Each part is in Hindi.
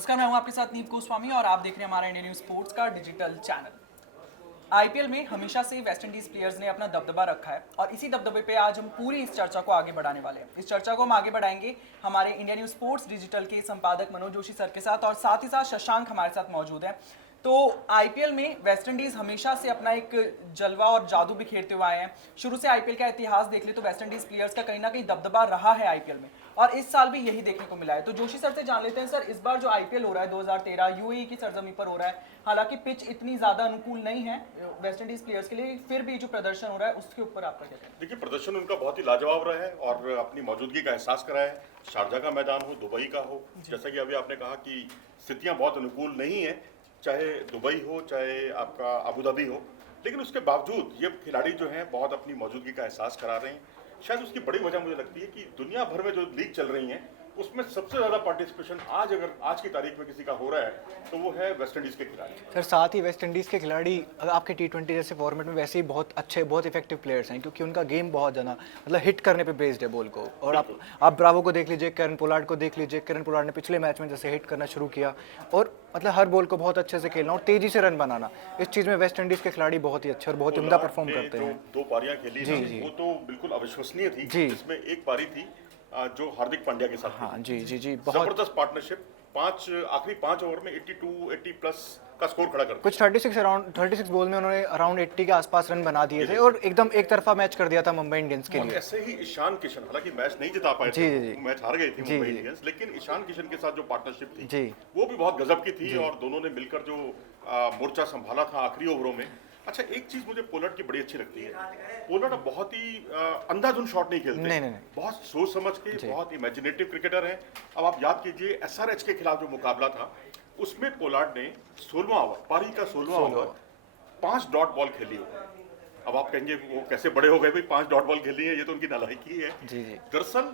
नमस्कार, मैं हूं आपके साथ नीप गोस्वामी और आप देख रहे हैं हमारा इंडियन न्यूज स्पोर्ट्स का डिजिटल चैनल। आईपीएल में हमेशा से वेस्ट इंडीज प्लेयर्स ने अपना दबदबा रखा है और इसी दबदबे पे आज हम पूरी इस चर्चा को आगे बढ़ाने वाले हैं। इस चर्चा को हम आगे बढ़ाएंगे हमारे इंडियन न्यूज स्पोर्ट्स डिजिटल के संपादक मनोज जोशी सर के साथ और साथ ही साथ शशांक हमारे साथ मौजूद है। तो आईपीएल में वेस्ट इंडीज हमेशा से अपना एक जलवा और जादू बिखेरते हुए आए हैं। शुरू से आईपीएल का इतिहास देख ले तो वेस्ट इंडीज प्लेयर्स का कहीं ना कहीं दबदबा रहा है आईपीएल में और इस साल भी यही देखने को मिला है। तो जोशी सर से जान लेते हैं सर, इस बार जो आईपीएल हो रहा है 2013 यूएई की सरजमी पर हो रहा है, हालांकि पिच इतनी ज्यादा अनुकूल नहीं है वेस्ट इंडीज प्लेयर्स के लिए, फिर भी जो प्रदर्शन हो रहा है उसके ऊपर आपका क्या कहना है? देखिए, प्रदर्शन उनका बहुत ही लाजवाब रहा है और अपनी मौजूदगी का एहसास कराया है। शारजा का मैदान हो, दुबई का हो, जैसा कि अभी आपने कहा कि स्थितियां बहुत अनुकूल नहीं है, चाहे दुबई हो चाहे आपका अबू धाबी हो, लेकिन उसके बावजूद ये खिलाड़ी जो हैं बहुत अपनी मौजूदगी का एहसास करा रहे हैं। शायद उसकी बड़ी वजह मुझे लगती है कि दुनिया भर में जो लीग चल रही हैं उसमें सबसे ज़्यादा पार्टिसिपेशन आज की तारीख में किसी का हो रहा है तो वो है वेस्ट इंडीज़ के खिलाड़ी। सर साथ ही वेस्ट इंडीज़ के खिलाड़ी आपके टी20 जैसे फॉर्मेट में वैसे ही बहुत अच्छे बहुत इफेक्टिव प्लेयर्स हैं, क्योंकि उनका गेम बहुत ज़्यादा मतलब हिट करने पे बेस्ड है बॉल को। और आप ब्रावो को देख लीजिए, केरन पोलार्ड को देख लीजिए। केरन पोलार्ड ने पिछले मैच में जैसे हिट करना शुरू किया और मतलब हर बॉल को बहुत अच्छे से खेलना और तेज़ी से रन बनाना, इस चीज़ में वेस्ट इंडीज़ के खिलाड़ी बहुत ही अच्छे और बहुत उम्दा परफॉर्म करते हैं। दो पारियां खेली ना, वो तो बिल्कुल अविश्वसनीय थी। जिसमें एक पारी थी जो हार्दिक पांड्या के साथ, हाँ जी बहुत जबरदस्त पार्टनरशिप। आखिरी 5 ओवर में 80 प्लस का स्कोर खड़ा कर कुछ 36 बॉल में उन्होंने अराउंड 80 के आसपास रन बना दिए थे और एकदम एक तरफा मैच कर दिया था मुंबई इंडियंस के लिए। ऐसे ही ईशान किशन, हालांकि मैच नहीं जिता पाए थे, मैच हार गई थी मुंबई इंडियंस, लेकिन ईशान किशन के साथ जो पार्टनरशिप थी वो भी बहुत गजब की थी और दोनों ने मिलकर जो मोर्चा संभाला था आखिरी ओवरों में। अच्छा, एक चीज मुझे पोलार्ड की बड़ी अच्छी लगती है, पोलार्ड बहुत ही अंधाधुन शॉट नहीं खेलते, नहीं। बहुत सोच समझ के, बहुत इमेजिनेटिव क्रिकेटर है। अब आप याद कीजिए एसआरएच के खिलाफ जो मुकाबला था उसमें पोलार्ड ने 16वां ओवर, पारी का 16वां ओवर 5 डॉट बॉल खेली हो। अब आप कहेंगे वो कैसे बड़े हो गए भाई, 5 डॉट बॉल खेली है, ये तो उनकी नालायकी है। दरअसल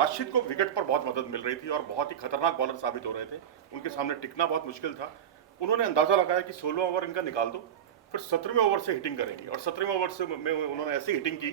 राशिद को विकेट पर बहुत मदद मिल रही थी और बहुत ही खतरनाक बॉलर साबित हो रहे थे, उनके सामने टिकना बहुत मुश्किल था। उन्होंने अंदाजा लगाया कि 16वां ओवर इनका निकाल दो, फिर 17वें ओवर से हिटिंग करेंगी और 17वें ओवर से में उन्होंने ऐसी हिटिंग की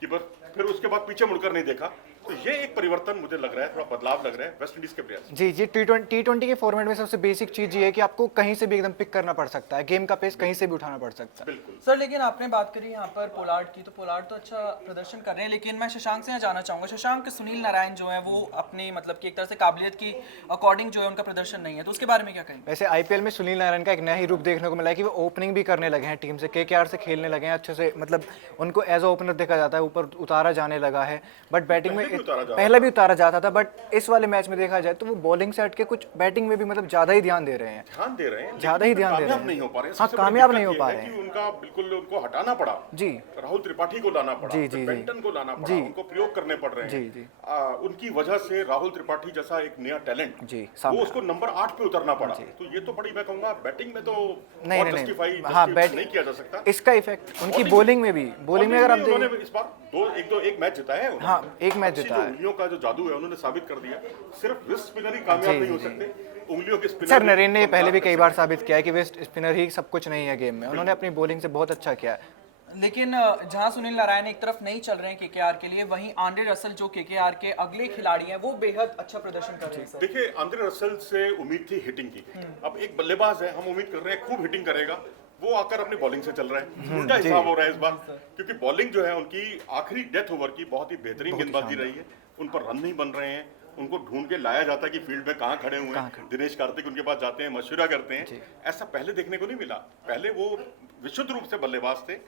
कि बस फिर उसके बाद पीछे मुड़कर नहीं देखा। तो ये एक परिवर्तन मुझे लग रहा है, थोड़ा बदलाव लग रहा है वेस्ट इंडीज के प्लेयर्स। जी टी20 के फॉर्मेट में सबसे बेसिक चीज ये है कि आपको कहीं से भी एकदम पिक करना पड़ सकता है, गेम का पेस कहीं से भी उठाना पड़ सकता है। बिल्कुल सर, लेकिन आपने बात करी यहाँ पर पोलार्ड की, तो पोलार्ड तो अच्छा प्रदर्शन कर रहे हैं, लेकिन मैं शशांक से यहाँ जाना चाहूंगा। शशांक, सुनील नारायण जो है वो अपनी मतलब कि एक तरह से काबिलियत की अकॉर्डिंग जो है उनका प्रदर्शन नहीं है, तो उसके बारे में क्या कहेंगे? वैसे आईपीएल में सुनील नारायण का एक नया ही रूप देखने को मिला है कि वो ओपनिंग भी करने लगे हैं, टीम से केकेआर से खेलने लगे हैं अच्छे से, मतलब उनको एज अ ओपनर देखा जाता है, ऊपर उतारा जाने लगा है। बट बैटिंग में पहले भी उतारा जाता था, बट इस वाले मैच में देखा जाए तो वो बॉलिंग से हट के कुछ बैटिंग में भी मतलब ज्यादा ही ध्यान दे रहे हैं, ज्यादा ही ध्यान दे रहे हैं। नहीं हो पा रहे हैं, हाँ, कामयाब नहीं हो पा रहे हैं। उनका बिल्कुल उनको हटाना पड़ा जी, राहुल त्रिपाठी को लाना पड़ा, बेंटन को लाना पड़ा, उनको प्रयोग करने पड़ रहे हैं। उनकी वजह से राहुल त्रिपाठी जैसा एक नया टैलेंट वो उसको नंबर 8 पे उतरना पड़ा। तो ये तो बड़ी, मैं कहूंगा बैटिंग में तो नहीं किया जा सकता। इसका इफेक्ट उनकी बॉलिंग में भी, अगर आप देखें इस बार एक मैच जिता है, हाँ एक मैच जिता है। उंगलियों का जो जादू है उन्होंने साबित कर दिया। सिर्फ रिस्ट स्पिनर ही कामयाब नहीं हो सकते, उंगलियों के स्पिनर। सर नरेन ने पहले भी कई बार साबित किया है कि वेस्ट स्पिनर ही सब कुछ नहीं है गेम में, उन्होंने अपनी बॉलिंग से बहुत अच्छा किया है। लेकिन जहां सुनील नारायण एक तरफ नहीं चल रहे हैं केकेआर के लिए, वहीं आंद्रे रसल जो केकेआर के अगले खिलाड़ी हैं वो बेहद अच्छा प्रदर्शन कर रहे हैं। देखिए, आंद्रे रसल से उम्मीद थी हिटिंग की, अब एक बल्लेबाज है, हम उम्मीद कर रहे हैं खूब हिटिंग करेगा, वो आकर अपनी बॉलिंग से चल रहा है। उल्टा हिसाब हो रहा है इस बार, क्योंकि बॉलिंग जो है उनकी आखिरी डेथ ओवर की बहुत ही बेहतरीन गेंदबाजी रही है, उन पर रन नहीं बन रहे हैं, उनको ढूंढ के लाया जाता है कि फील्ड में कहाँ खड़े हुए हैं। दिनेश कार्तिक उनके पास जाते हैं, मशवरा करते हैं, ऐसा पहले देखने को नहीं मिला। पहले वो विशुद्ध रूप से बल्लेबाज थे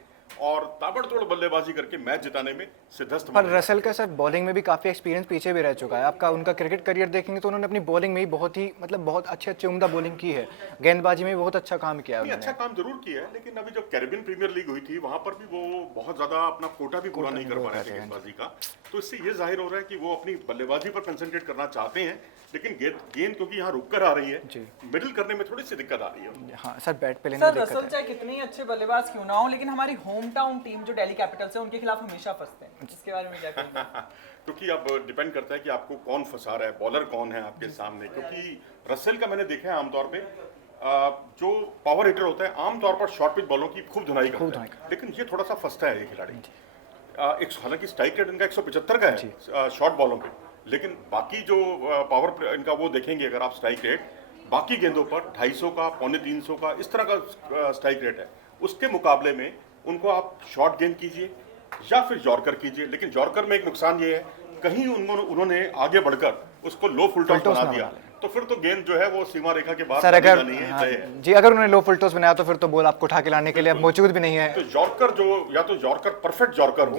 और ताबड़तोड़ बल्लेबाजी करके मैच जिताने में सिद्धस्त। पर रसल का सर बॉलिंग में भी काफी एक्सपीरियंस पीछे भी रह चुका है। आपका उनका क्रिकेट करियर देखेंगे तो उन्होंने अपनी बॉलिंग में ही बहुत ही मतलब बहुत अच्छे उम्दा बॉलिंग की है, गेंदबाजी में भी बहुत अच्छा काम किया है। अच्छा काम जरूर किया है, लेकिन अभी जब कैरेबियन प्रीमियर लीग हुई थी वहां पर भी वो बहुत ज्यादा अपना कोटा भी पूरा नहीं कर पा रहे थे गेंदबाजी का, तो इससे ये जाहिर हो रहा है कि वो अपनी बल्लेबाजी पर कंसंट्रेट करना चाहते हैं, लेकिन गेंद क्योंकि यहाँ रुक कर आ रही है, मिडिल करने में थोड़ी सी दिक्कत आ रही है। हाँ सर, बैट पे लेने में दिक्कत है। रसल चाहे कितने अच्छे बल्लेबाज क्यों ना हो, लेकिन हमारी होम टाउन टीम जो दिल्ली कैपिटल्स है उनके खिलाफ हमेशा फंसते हैं, इसके बारे में क्या कहेंगे? क्योंकि अब डिपेंड करता है कि आपको कौन फंसा रहा है, बॉलर कौन है आपके सामने। क्योंकि रसेल का मैंने देखा है आमतौर पे जो पावर हिटर होता है आमतौर पर शॉर्ट पिच बॉलों की खूब धुनाई करता है, लेकिन ये थोड़ा सा फंसता है ये खिलाड़ी। हालांकि स्ट्राइक रेट इनका 175 का है शॉर्ट बॉलों पे, लेकिन बाकी जो पावर इनका वो देखेंगे अगर आप स्ट्राइक रेट बाकी गेंदों पर 250 का, पौने 300 का इस तरह का स्ट्राइक रेट है। उसके मुकाबले में उनको आप शॉर्ट गेंद कीजिए या फिर यॉर्कर कीजिए, लेकिन यॉर्कर में एक नुकसान ये है, कहीं उन्होंने आगे बढ़कर उसको लो फुल टॉस बना दिया तो फिर तो गेंद जो है वो सीमा रेखा के बाद सर अगर नहीं है, हाँ, तय है। जी अगर उन्होंने लो फुल टॉस बनाया तो फिर तो बॉल आपको उठा के लाने के लिए अब मौजूद भी नहीं है। तो यॉर्कर जो या तो यॉर्कर परफेक्ट यॉर्कर हो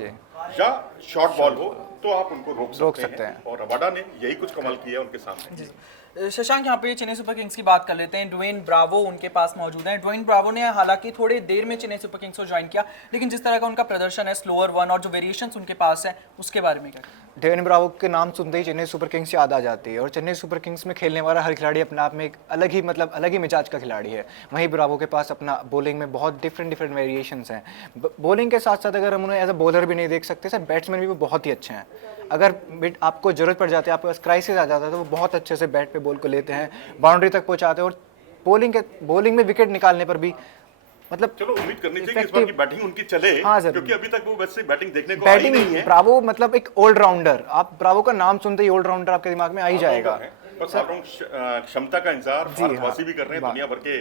या शॉर्ट बॉल हो तो आप उनको रोक सकते हैं। और रबाडा ने यही कुछ कमाल किया उनके सामने। शशांक, यहाँ पे चेन्नई सुपर किंग्स की बात कर लेते हैं। ड्वेन ब्रावो उनके पास मौजूद हैं। ड्वेन ब्रावो ने हालांकि थोड़ी देर में चेन्नई सुपर किंग्स को ज्वाइन किया, लेकिन जिस तरह का उनका प्रदर्शन है, स्लोअर वन और जो वेरिएशंस उनके पास है, उसके बारे में क्या? ड्वेन ब्रावो के नाम सुनते ही चेन्नई सुपर किंग्स याद आ जाती है, और चेन्नई सुपर किंग्स में खेलने वाला हर खिलाड़ी अपने आप में एक अलग ही मिजाज का खिलाड़ी है। वहीं ब्रावो के पास अपना बॉलिंग में बहुत डिफरेंट वेरिएशंस हैं। बॉलिंग के साथ साथ अगर हम उन्हें एज अ बॉलर भी नहीं देख सकते, सर बैट्समैन भी वो बहुत ही अच्छे हैं। अगर आपको जरूरत पड़ जाती है, आपके पास क्राइसिस आ जाता है, तो वो बहुत अच्छे से बैट पे बॉल को लेते हैं, बाउंड्री तक पहुंचाते हैं, और बॉलिंग में विकेट निकालने पर भी मतलब चलो उम्मीद करनी चाहिए कि इस बार की बैटिंग उनकी चले। हाँ सर, क्योंकि अभी तक वो वैसे बैटिंग देखने को आई नहीं है। ब्रावो मतलब एक ऑलराउंडर, आप ब्रावो का नाम सुनते ही ऑलराउंडर आपके दिमाग में आ ही जाएगा। बस क्षमता का इंतजार भारतवासी भी कर रहे हैं, दुनिया भर के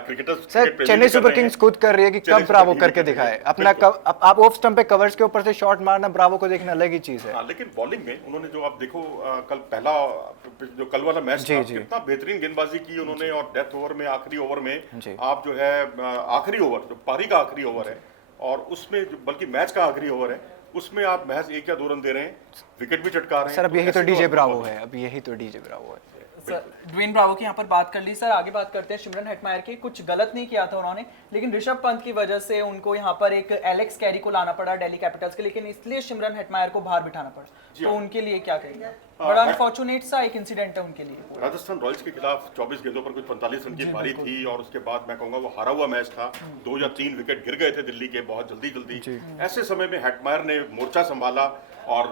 cricketers. Sir Chennai super Kings खुद कर रही है कि कब ब्रावो करके दिखाए अपना। आप ऑफ स्टंप पे कवर्स के ऊपर से शॉट मारना, ब्रावो को देखना अलग ही चीज है। लेकिन बॉलिंग में उन्होंने जो आप देखो कल वाला मैच था, कितना बेहतरीन गेंदबाजी की उन्होंने। और डेथ ओवर में, आखिरी ओवर में आप जो है आखिरी ओवर जो पारी का आखिरी ओवर है और उसमें बल्कि मैच का आखिरी ओवर है, उसमें आप महज 1 या 2 रन दे रहे हैं, विकेट भी चटका रहे हैं। सर अब यही तो डीजे ब्रावो है, अब यही तो डीजे ब्रावो है। सर ड्वेन ब्रावो की यहाँ पर बात कर ली। सर आगे बात करते हैं शिमरन हेटमायर की। कुछ गलत नहीं किया था उन्होंने, लेकिन ऋषभ पंत की वजह से उनको यहाँ पर एक एलेक्स कैरी को लाना पड़ा दिल्ली कैपिटल्स के, लेकिन इसलिए शिमरन हेटमायर को बाहर बिठाना पड़ा। तो उनके लिए क्या कहेंगे? बड़ा अनफॉर्चुनेट सा एक इंसिडेंट है उनके लिए। राजस्थान रॉयल्स के खिलाफ 24 गेंदों पर कुछ 45 रन की पारी थी और उसके बाद मैं कहूंगा वो हारा हुआ मैच था। 2 या 3 विकेट गिर गए थे दिल्ली के बहुत जल्दी। ऐसे समय में हेटमायर ने मोर्चा संभाला और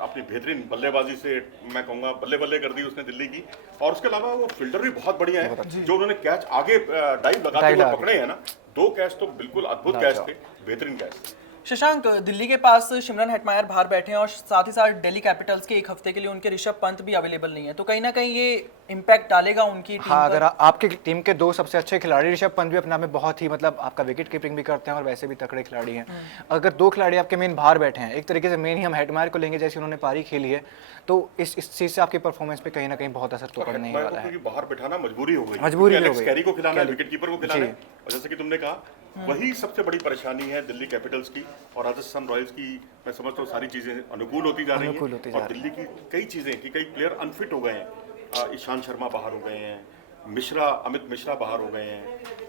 अपनी बेहतरीन बल्लेबाजी से मैं कहूंगा बल्ले कर दी उसने दिल्ली की। और उसके अलावा वो फील्डर भी बहुत बढ़िया है, जो उन्होंने कैच आगे डाइव लगाते हुए पकड़े हैं ना, 2 कैच तो बिल्कुल अद्भुत कैच थे, बेहतरीन कैच। शशांक, दिल्ली के पास शिमरन हेटमायर बाहर बैठे हैं और साथ ही साथ दिल्ली कैपिटल्स के 1 हफ्ते के लिए उनके ऋषभ पंत भी अवेलेबल नहीं है, तो कहीं ना कहीं ये इम्पैक्ट डालेगा उनकी टीम हाँ, अगर आपकी टीम के 2 सबसे अच्छे खिलाड़ी, ऋषभ पंत भी अपना में बहुत ही मतलब आपका विकेट कीपिंग भी करते हैं और वैसे भी तगड़े खिलाड़ी हैं, अगर 2 खिलाड़ी आपके मेन बाहर बैठे हैं, एक तरीके से मेन ही हम हेटमायर को लेंगे जैसे उन्होंने पारी खेली है, तो इस चीज से आपकी परफॉर्मेंस पे कहीं ना कहीं बहुत असर तो पड़ने ही वाला है। बाहर बैठाना मजबूरी हो गई, कैरी को खिलाना है, विकेट कीपर को खिलाना है, और जैसे कि तुमने कहा वही सबसे बड़ी परेशानी है दिल्ली कैपिटल्स की। और राजस्थान रॉयल्स की मैं समझता हूँ सारी चीजें अनुकूल होती जा रही हैं, और दिल्ली की कई चीजें कि कई प्लेयर अनफिट हो गए हैं। ईशांत शर्मा बाहर हो गए हैं, अमित मिश्रा बाहर हो गए हैं,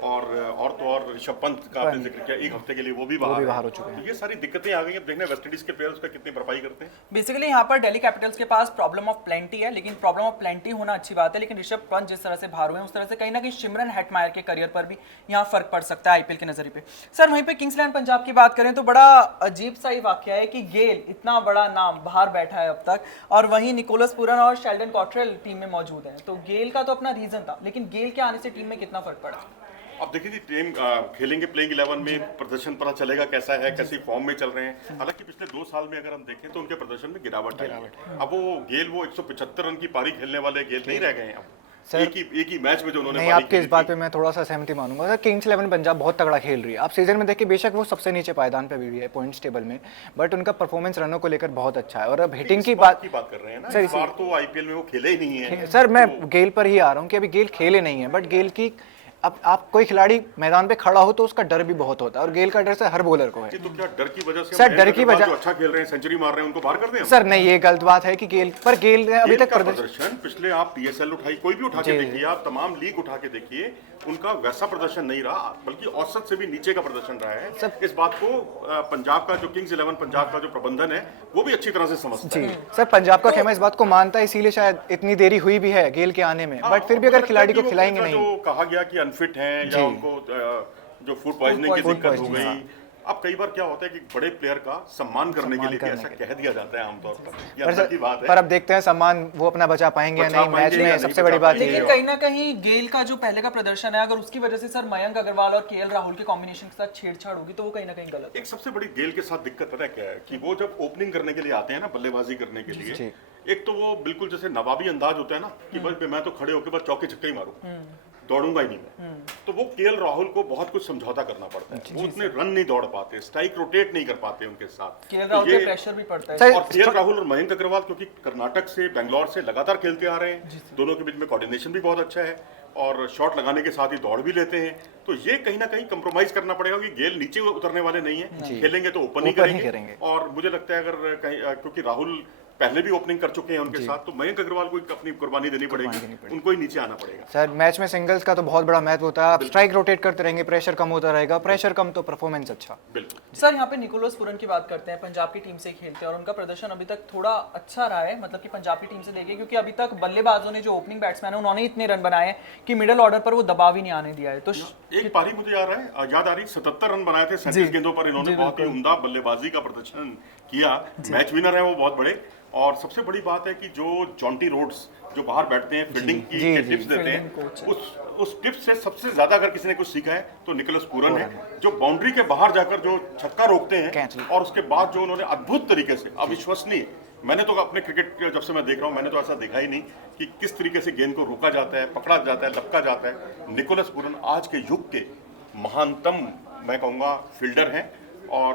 और ऋषभ पंत का आपने जिक्र किया 1 हफ्ते के लिए वो भी बाहर हो चुके हैं। तो ये सारी दिक्कतें आ गई हैं। अब देखना वेस्ट इंडीज के प्लेयर्स का कितनी भरपाई करते हैं। बेसिकली यहाँ पर दिल्ली कैपिटल्स के पास प्रॉब्लम ऑफ प्लेंटी है, लेकिन प्रॉब्लम ऑफ प्लेंटी होना अच्छी बात है, लेकिन ऋषभ पंत जिस तरह से बाहर हुए हैं उस तरह से कहीं ना कहीं शिमरन हेटमायर के करियर पर भी यहाँ फर्क पड़ सकता है आईपीएल के नजरिए पे। सर वहीं पे किंग्स 11 पंजाब की बात करें तो बड़ा अजीब सा ही वाकया है कि गेल इतना बड़ा नाम बाहर बैठा है अब तक, और वहीं निकोलस पूरन और शेल्डन कॉट्रेल टीम में मौजूद है। तो गेल का तो अपना रीजन था, लेकिन गेल के आने से टीम में कितना फर्क पड़ा? अब देखिए जी, टीम खेलेंगे प्लेइंग 11 में, प्रदर्शन पता चलेगा कैसा है, कैसी फॉर्म में चल रहे हैं। हालांकि पिछले 2 साल में अगर हम देखें तो उनके प्रदर्शन में गिरावट आई है। अब वो गेल वो 175 रन की पारी खेलने वाले गेल नहीं रह गए हैं। अब एक ही मैच में जो उन्होंने नहीं, आपके इस बात पे मैं थोड़ा सा सहमति मानूंगा। सर किंग्स 11 पंजाब बहुत तगड़ा खेल रही है। आप सीजन में देखिए बेशक वो सबसे नीचे पायदान पे भी है पॉइंट्स टेबल में, बट उनका परफॉर्मेंस रनों को लेकर बहुत अच्छा है। और अब हिटिंग की बात कर रहे हैं ना, इस बार तो आईपीएल में वो खेले ही नहीं है। सर मैं गेल पर ही आ रहा हूँ कि अभी गेल खेले नहीं है, बट गेल की अब आप कोई खिलाड़ी मैदान पे खड़ा हो तो उसका डर भी बहुत होता है, और गेल का डर से हर बॉलर को है। तो क्या डर की वजह से सर डर की वजह जो अच्छा खेल रहे हैं, सेंचुरी मार रहे हैं, उनको बाहर कर दें? सर नहीं, ये गलत बात है कि गेल ने अभी तक प्रदर्शन पिछले आप पीएसएल उठाई, कोई भी उठा के देखिए, आप तमाम लीग उठा के देखिए, उनका वैसा प्रदर्शन नहीं रहा, बल्कि औसत से भी नीचे का प्रदर्शन रहा है। इस बात को पंजाब का जो किंग्स 11 पंजाब का जो प्रबंधन है वो भी अच्छी तरह से समझता है। सर पंजाब का खेमा इस बात को मानता है, इसीलिए शायद इतनी देरी हुई भी है गेल के आने में, बट फिर भी अगर खिलाड़ी को खिलाएंगे नहीं, जो कहा गया कि अनफिट हैं या उनको जो फूड पॉइजनिंग की दिक्कत हो गई, अब कई बार क्या होता है कि बड़े प्लेयर का सम्मान करने के लिए भी ऐसा कह दिया जाता है आमतौर पर, ये अंदर की बात है। पर अब देखते हैं सम्मान वो अपना बचा पाएंगे या नहीं, मैच में सबसे बड़ी बात यही लेकिन है। कहीं ना कहीं गेल का जो पहले का प्रदर्शन है, अगर उसकी वजह से सर मयंक अग्रवाल और केएल राहुल के कॉम्बिनेशन के साथ छेड़छाड़ होगी तो वो कहीं ना कहीं गलत है। एक सबसे बड़ी गेल के साथ दिक्कत पता है क्या है कि वो जब ओपनिंग करने के लिए आते हैं ना, बल्लेबाजी करने के लिए, एक तो वो बिल्कुल जैसे नवाबी अंदाज होता है ना कि बस मैं तो खड़े होकर बस चौके छक्के ही मारूं, दौड़ूंगा ही नहीं मैं। तो वो केएल राहुल को बहुत कुछ समझौता करना पड़ता है, वो उतने रन नहीं दौड़ पाते, स्ट्राइक रोटेट नहीं कर पाते उनके साथ। केएल राहुल पे प्रेशर भी पड़ता है। और केएल राहुल और मयंक अग्रवाल क्योंकि कर्नाटक से, बेंगलोर से लगातार खेलते आ रहे हैं, दोनों के बीच में कोऑर्डिनेशन भी बहुत अच्छा है और शॉट लगाने के साथ ही दौड़ भी लेते हैं, तो ये कहीं ना कहीं कंप्रोमाइज करना पड़ेगा कि गेल नीचे उतरने वाले नहीं है, खेलेंगे तो ओपन ही करेंगे। और मुझे लगता है अगर कहीं क्योंकि राहुल पहले भी ओपनिंग कर चुके हैं उनके साथ, तो मयंक अग्रवाल को अपनी कुर्बानी देनी पड़ेगी, उनको ही नीचे आना पड़ेगा। सर मैच में सिंगल्स का तो बहुत बड़ा महत्व होता है, आप स्ट्राइक रोटेट करते रहेंगे, प्रेशर कम होता रहेगा, प्रेशर कम तो परफॉर्मेंस अच्छा। बिल्कुल सर यहाँ पे निकोलस पुरन की बात करते हैं, पंजाब की टीम से खेलते हैं और उनका प्रदर्शन अभी तक थोड़ा अच्छा रहा है, मतलब कि पंजाब की टीम से देखिए, क्योंकि अभी तक बल्लेबाजों ने जो ओपनिंग बैट्समैन है उन्होंने इतने रन बनाए हैं कि मिडिल ऑर्डर पर वो दबाव ही नहीं आने दिया है। तो एक पारी मुझे याद आ रही 77 रन बनाए थे 37 गेंदों पर, इन्होंने बहुत ही उम्दा बल्लेबाजी का प्रदर्शन किया, मैच विनर है वो बहुत बड़े। और सबसे बड़ी बात है कि जो जॉन्टी रोड्स जो बाहर बैठते हैं फील्डिंग की टिप्स देते हैं, उस टिप्स से सबसे ज्यादा अगर किसी ने कुछ सीखा है तो निकोलस पूरन है, जो बाउंड्री के बाहर जाकर जो छक्का रोकते हैं और उसके बाद जो उन्होंने अद्भुत तरीके से, अविश्वसनीय, मैंने तो अपने क्रिकेट जब से मैं देख रहा हूं मैंने तो ऐसा देखा ही नहीं कि किस तरीके से गेंद को रोका जाता है, पकड़ा जाता है, लपका जाता है। निकोलस पूरन आज के युग के महानतम मैं कहूंगा फील्डर हैं और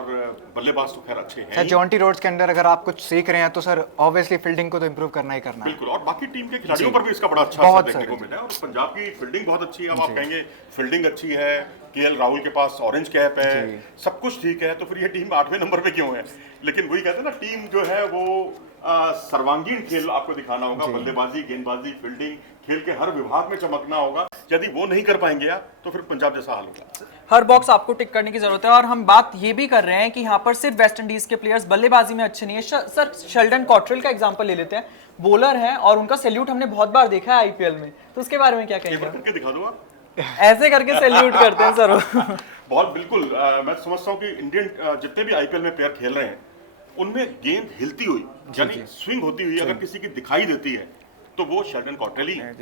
बल्लेबाज तो खैर अच्छे हैं। सर जॉन्टी रोड्स के अंदर अगर आप कुछ सीख रहे हैं तो सर ऑब्वियसली फील्डिंग को तो इंप्रूव करना ही करना है। बिल्कुल, और बाकी टीम के खिलाड़ियों पर भी इसका बड़ा अच्छा असर देखने को मिला है। और पंजाब की फील्डिंग बहुत अच्छी है। अब आप कहेंगे फील्डिंग अच्छी है, केएल राहुल के पास ऑरेंज कैप है, सब कुछ ठीक है, तो फिर ये टीम 8वें नंबर पे क्यों है? लेकिन वही कहते हैं ना, टीम जो है वो सर्वांगीण खेल आपको दिखाना होगा, बल्लेबाजी, गेंदबाजी, फील्डिंग, खेल के हर विभाग में चमकना होगा। यदि वो नहीं कर पाएंगे आप तो फिर पंजाब जैसा हाल होगा। हर बॉक्स आपको टिक करने की जरूरत है। और हम बात ये भी कर रहे हैं कि यहाँ पर सिर्फ वेस्ट इंडीज के प्लेयर्स बल्लेबाजी में अच्छे नहीं है। सर शेल्डन कॉट्रेल का एग्जांपल ले लेते हैं, बॉलर हैं और उनका सैल्यूट हमने बहुत बार देखा है आईपीएल में, तो उसके बारे में क्या कहेंगे? करके दिखा दूंगा, ऐसे करके सैल्यूट करते हैं सर। बहुत बिल्कुल। मैं समझता हूँ कि इंडियन जितने भी आईपीएल में प्लेयर खेल रहे हैं उनमें गेंद हिलती हुई यानी स्विंग होती हुई अगर किसी की दिखाई देती है तो वो शेल्डन कॉट्रेल ही है,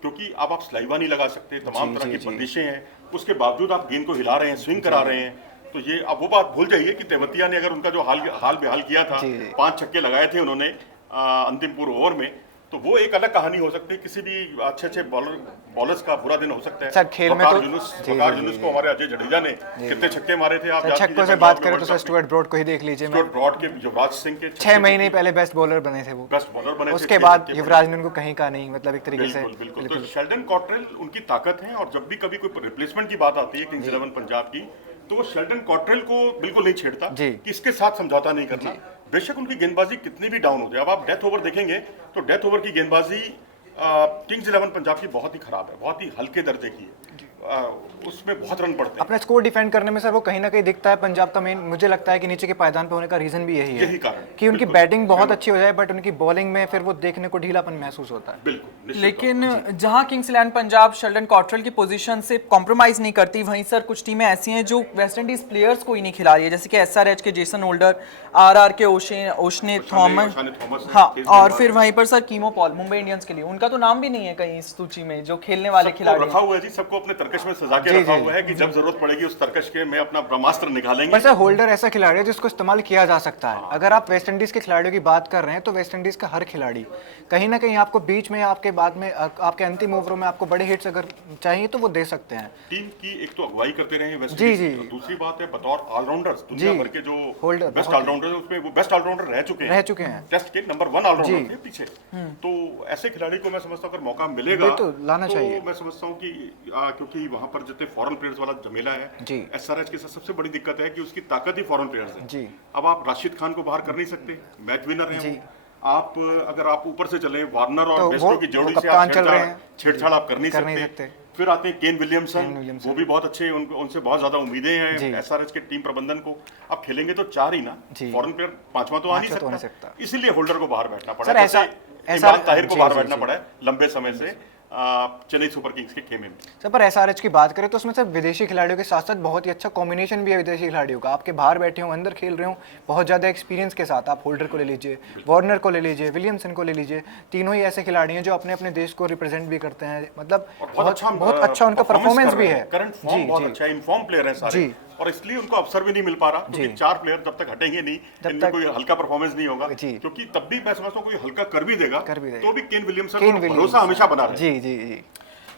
क्योंकि अब आप स्लाइवा नहीं लगा सकते, तमाम तरह की बंदिशें हैं, उसके बावजूद आप गेंद को हिला रहे हैं, स्विंग करा रहे हैं। तो ये अब वो बात भूल जाइए कि तेवतिया ने अगर उनका जो हाल बेहाल किया था, 5 छक्के लगाए थे उन्होंने अंतिम पूर्व ओवर में, तो वो एक अलग कहानी हो सकती है। किसी भी अच्छे बॉलर्स का बुरा दिन हो सकता है। सर खेल में तो यूनुस को हमारे अजय जडेजा ने कितने छक्के मारे थे। आप छक्कों से बात करें तो सर स्टुअर्ट ब्रॉड को ही देख लीजिए। स्टुअर्ट ब्रॉड के युवराज सिंह के 6 महीने पहले बेस्ट बॉलर बने थे वो, बेस्ट बॉलर बने थे। उसके बाद युवराज ने उनको कहीं का नहीं, मतलब एक तरीके से बिल्कुल। तो शेल्डन कॉट्रेल उनकी ताकत है, और जब भी कभी कोई रिप्लेसमेंट की बात आती है किंग्स 11 पंजाब की, तो वो शेल्डन कॉट्रेल को बिल्कुल नहीं छेड़ता कि इसके साथ समझौता नहीं करना। बेशक उनकी गेंदबाजी कितनी भी डाउन हो जाए। अब आप डेथ ओवर देखेंगे तो डेथ ओवर की गेंदबाजी किंग्स 11 पंजाब की बहुत ही खराब है, बहुत ही हल्के दर्जे की है, उसमें बहुत रन पड़ते हैं। अपना स्कोर डिफेंड करने में सर वो कहीं ना कहीं दिखता है पंजाब का मेन, मुझे लगता है कि नीचे के पायदान पे होने का रीजन भी यही है कि उनकी बैटिंग बहुत अच्छी हो जाए बट उनकी बॉलिंग में फिर वो देखने को ढीलापन महसूस होता है। बिल्कुल। लेकिन जहां किंग्स 11 पंजाब शेल्डन कॉट्रेल की पोजीशन से कॉम्प्रोमाइज नहीं करती, वहीं सर कुछ टीमें ऐसी हैं जो वेस्ट इंडीज प्लेयर्स को ही नहीं खिला रही है, जैसे कि एसआरएच के जेसन होल्डर, आरआर के ओशने थॉमस, हाँ, और फिर वहीं पर sir Keemo Paul Mumbai Indians के लिए, उनका तो नाम भी नहीं है कहीं इस सूची में जो खेलने वाले खिलाड़ी रखा हुआ है जी, सबको अपने तर्कश में सजा के रखा हुआ है कि जब जरूरत पड़ेगी उस तर्कश के में अपना ब्रह्मास्त्र निकालेंगे। पर सर होल्डर ऐसा खिलाड़ी है जिसको इस्तेमाल किया जा सकता है। अगर आप वेस्ट इंडीज के खिलाड़ियों की बात कर रहे हैं तो वेस्ट इंडीज का हर खिलाड़ी कहीं ना कहीं आपको बीच में, आपके बाद में, आपके अंतिम ओवरों में आपको बड़े हिट्स अगर चाहिए तो वो दे सकते हैं। टीम की एक तो अगुवाई करते रहे वेस्ट इंडीज, दूसरी बात है बतौर ऑलराउंडर्स दुनिया भर के जो बेस्ट ऑलराउंडर है उसमें वो बेस्ट ऑलराउंडर रह चुके हैं, टेस्ट के नंबर 1 ऑलराउंडर थे पीछे। तो ऐसे खिलाड़ी को मैं समझता हूं अगर मौका मिलेगा तो लाना चाहिए। मैं समझता हूं कि क्योंकि वहां पर जितने फॉरेन प्लेयर्स वाला जमेला है, एसआरएच के साथ सबसे बड़ी दिक्कत है कि उसकी ताकत ही फॉरेन प्लेयर्स है। अब आप राशिद खान को बाहर कर नहीं सकते, मैच विनर है आप, अगर आप ऊपर से चले वार्नर और बेस्टो की जोड़ी से आप छेड़छाड़ आप कर नहीं सकते। फिर आते हैं केन विलियमसन, वो भी बहुत अच्छे, उनसे बहुत ज्यादा उम्मीदें हैं एसआरएच के टीम प्रबंधन को। अब खेलेंगे तो 4 ही ना, फॉरेन प्लेयर 5वां तो आ नहीं सकता, इसीलिए होल्डर को बाहर बैठना पड़ा है, इमरान ताहिर को बाहर बैठना पड़ा है लंबे समय से। चेन्नई सुपर किंग्स के खेमे में। सर पर एसआरएच की बात करें तो उसमें सिर्फ विदेशी खिलाड़ियों के साथ साथ बहुत ही अच्छा कॉम्बिनेशन भी है विदेशी खिलाड़ियों का। आपके बाहर बैठे हो, अंदर खेल रहे हो, बहुत ज़्यादा एक्सपीरियंस के साथ आप होल्डर को ले लीजिए, वार्नर को ले लीजिए, विलियमसन को ले लीजिए, तीनों ही ऐसे खिलाड़ी हैं जो अपने अपने देश को रिप्रेजेंट भी करते हैं। मतलब बहुत अच्छा उनका परफॉर्मेंस भी है। करंट फॉर्म बहुत अच्छा है, इनफॉर्म प्लेयर है सारे, और इसलिए उनको अवसर भी नहीं मिल पा रहा, क्योंकि 4 प्लेयर जब तक हटेंगे नहीं, इनमें कोई हल्का परफॉर्मेंस नहीं होगा, क्योंकि तब भी मैं समझता हूँ कोई हल्का कर भी देगा तो भी केन विलियमसन को भरोसा हमेशा बना रहे। जी जी जी।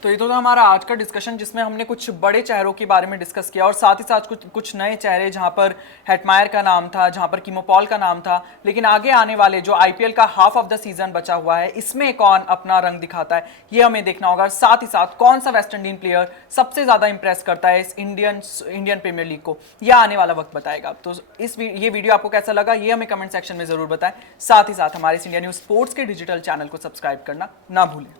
तो ये तो था हमारा आज का डिस्कशन, जिसमें हमने कुछ बड़े चेहरों के बारे में डिस्कस किया और साथ ही साथ कुछ नए चेहरे, जहां पर हेटमायर का नाम था, जहां पर कीमो पॉल का नाम था, लेकिन आगे आने वाले जो आईपीएल का हाफ ऑफ द सीजन बचा हुआ है, इसमें कौन अपना रंग दिखाता है ये हमें देखना होगा। साथ ही साथ कौन सा वेस्ट इंडीन प्लेयर सबसे ज्यादा इंप्रेस करता है इस इंडियन प्रीमियर लीग को, यह आने वाला वक्त बताएगा। तो ये वीडियो आपको कैसा लगा ये हमें कमेंट सेक्शन में जरूर बताएं। साथ ही साथ हमारे इंडिया न्यूज स्पोर्ट्स के डिजिटल चैनल को सब्सक्राइब करना ना भूलें।